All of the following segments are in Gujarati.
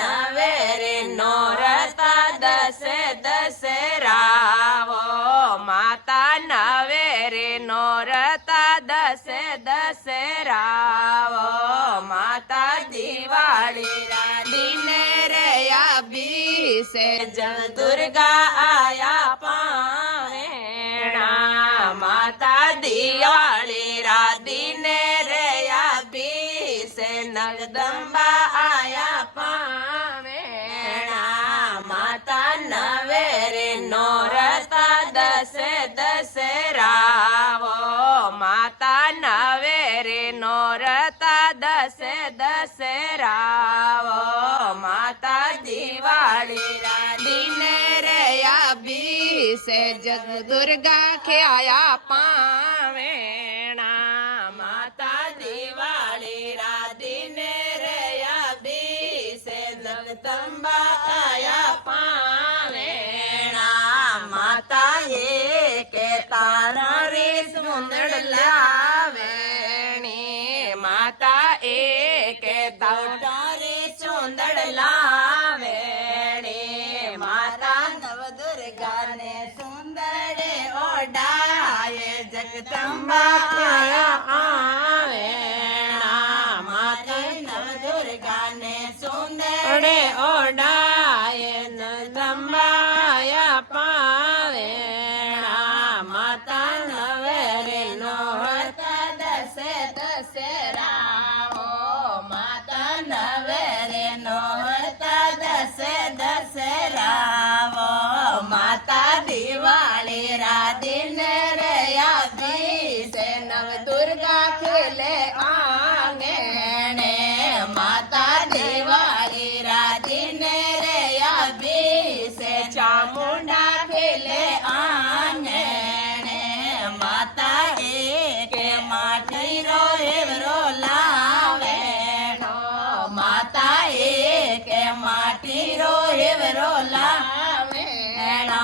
નવે રે નોરતા દસે દસેરાવો માતા નવે રે નોરતા દસે દસેરાવો માતા દિવાળી રાધીને રે બીસે જવ દુર્ગા આયા પાવેણા માતા દિવાળી રાધીને રે બીસે નગદંબા આયા પાવેણા માતા નવે રે નોરતા દસે દસેરાવો માતા નવે રે નોરતા દસે દસેરાવો માતા દિવાળી રાધીને રે બીસે જગ દુર્ગા ખ્યાયા પાવેણા માતા દિવાળી રાધીને રે બીસે જગદંબા આયા પાવેણા માતા કે તારા રે સુંદર લાવેણી માતા કે તારા રે સુંદર લાવેણી માતા નવ દુર્ગાને સુંદર ઓડાય જગદંબા આવેણા માતા નવ દુર્ગાને સુંદર ઓડાય જગદંબા પાવેણા માતા નવે રે નોરતા દસે દસેરાવો માતા નવે રે નોરતા દસે દસેરાવો માતા દિવાળી રાધીને રે બીસે નવ દુર્ગા ખેલે આંગણે માતા દિવાળી રાધીને રે બીસે ચામુંડા ખેલે આંગણે માતા કે માટી રો એવરો લાવેણો માતા કે માટી રો એવરો લાવેણો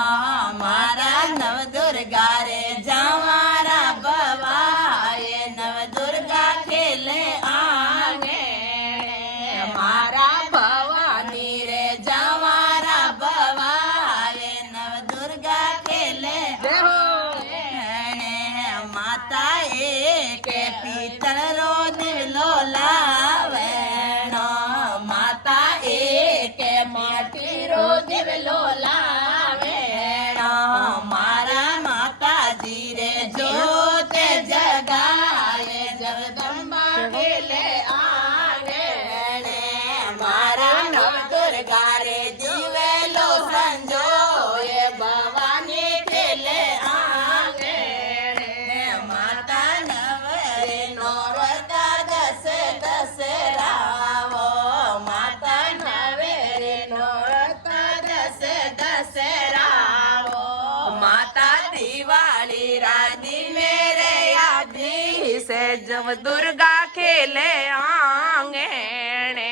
મારા નવ દુર્ગા રે જવારા બવાય નવ દુર્ગા ખેલે આંગણે મારા ભવાની રે જવારા બવાય નવ દુર્ગા ખેલે માતા કે પિતળ રો દિલો લાવેણો માતા કે માટી રો દિલો લાવેણો મારા માતાજી રે જોતે જગાય જગદંબા ખેલે આંગણે મારા નવ દુર્ગા રે જીવેલો સંજોય ભવાની ખેલે આંગણે માતા નવ રે નોરતા દસે દસેરાવો માતા નવે રે નોરતા દસે દસેરાવો માતા દિવાળી રાધીને રે બીસે જવ દુર્ગા ખેલે આંગણે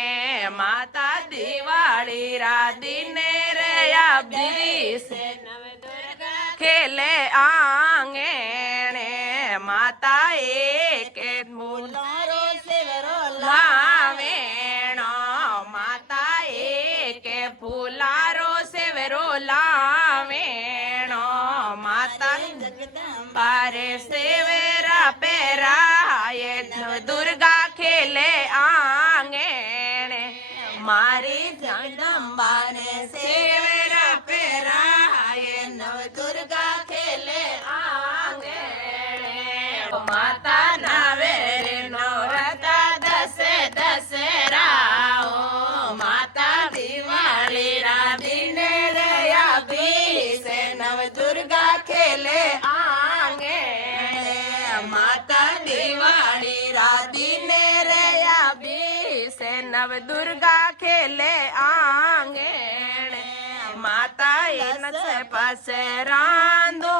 માતા દિવાળી રાધીને રે બીસે નવ દુર્ગા ખેલે આંગણે માતા કે મુલારો સેવરો લાવેણો માતા કે ફૂલારો સેવરો લાવેણો માતા જગદંબા રે સેવેરા પહેરાય દુર્ગા ખેલે આંગણે મારી જગદંબા ને સેવેરા પહેરાય નવ દુર્ગા ખેલે આંગણે માતા નવે રે નોરતા દસે દસેરાવો માતા દિવાળી રાધીને રે બીસે નવ દુર્ગા ખેલે આંગણે માતા દિવાળી રાધીને રે બીસે નવ દુર્ગા ખેલે આંગણે માતા નસે પાસે રાંધો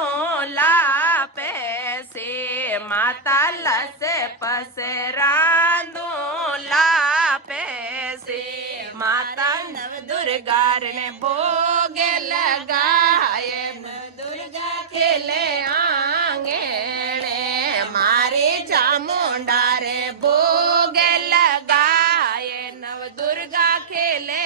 લાપે સે માતા લસે પાસે રાંધો લાપે સે માતા નવ દુર્ગા ને ભોગે લગાય દુર્ગા ખેલે આંગણે મારી ચામુંડા રે ભોગે લગાય નવ દુર્ગા ખેલે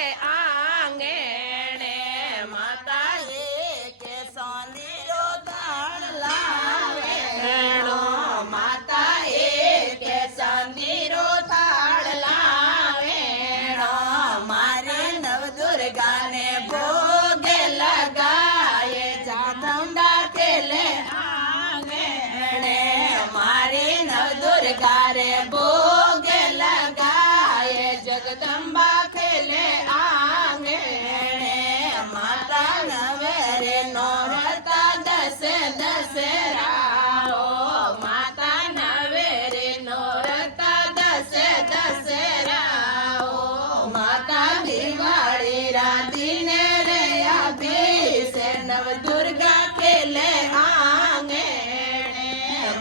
માતા દિવાળી રાધીને રે અભિષે નવ દુર્ગા ખેલે આંગણે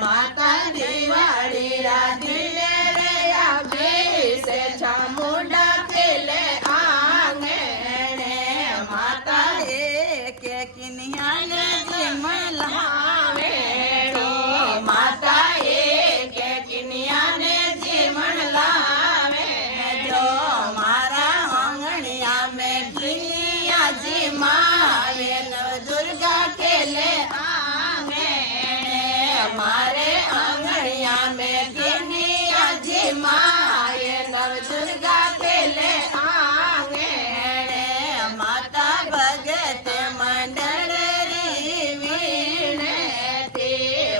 માતા દિવાળી રાધીને રે અભિષે ચામુંડા ખેલે આંગણે માતા કે કિનિયાને જીમણ લાવે માતા કે કિનિયાને જીમણ લાવે જો મારા આંગણિયા મેં કિનિયા જીમાવે નવ દુર્ગા ખેલે આંગણે મારે આંગણિયા મેં કિનિયા જીમાવે નવ દુર્ગા ખેલે આંગણે માતા ભગત મંડળ રી વીણે તે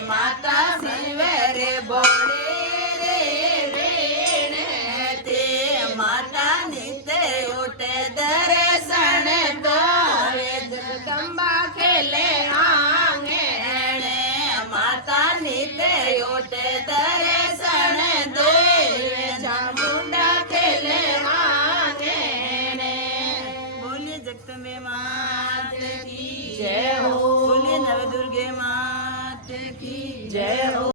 માતા શિવરે બોલે રે વીણે તે માતા નિત્ય ઉઠે દર્શન તો જગદંબા ખેલે આંગણે માતા નિત્ય ઉઠે દર્શન દે ચામુંડા ખેલે આંગણે બોલીએ જગદંબે માત કી જય હો બોલીએ નવ દુર્ગે માત કી જય હો।